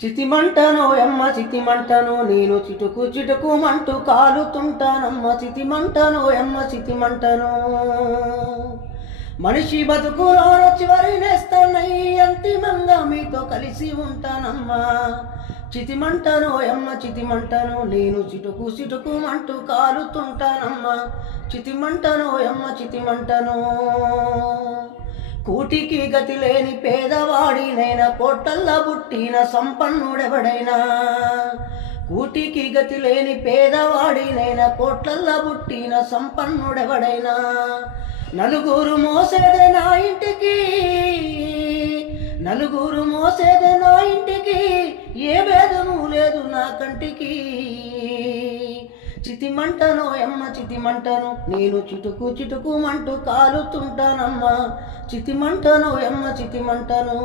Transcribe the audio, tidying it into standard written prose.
చితిమంటనో ఎమ్మ చితిమంటను నేను చిటుకు చిటుకు మంటూ కాలుతుంటానమ్మ చితిమంటనో ఎమ్మ చితిమంటను మనిషి బతుకులోన చివరి నేస్తానయ్యి అంతిమంగా మీతో కలిసి ఉంటానమ్మా చితిమంటనో ఎమ్మ చితిమంటను నేను చిటుకు చిటుకు మంటూ కాలుతుంటానమ్మా చితిమంటనో ఎమ్మ చితిమంటను కూటికి గతి లేని పేదవాడినైనా కోటల్లా పుట్టిన సంపన్నుడెవడైనా కూటికి గతి లేని పేదవాడినైనా కోట్లల్లా పుట్టిన సంపన్నుడెవడైనా నలుగురు మోసేదే నా ఇంటికి నలుగురు మోసేదే నా ఇంటికి ఏ భేదము లేదు నా కంటికి చితిమంటనో ఎమ్మ చితిమంటను నేను చిటుకు చిటుకు మంటూ కాలుతుంటానమ్మా చితిమంటనో ఎమ్మ చితిమంటను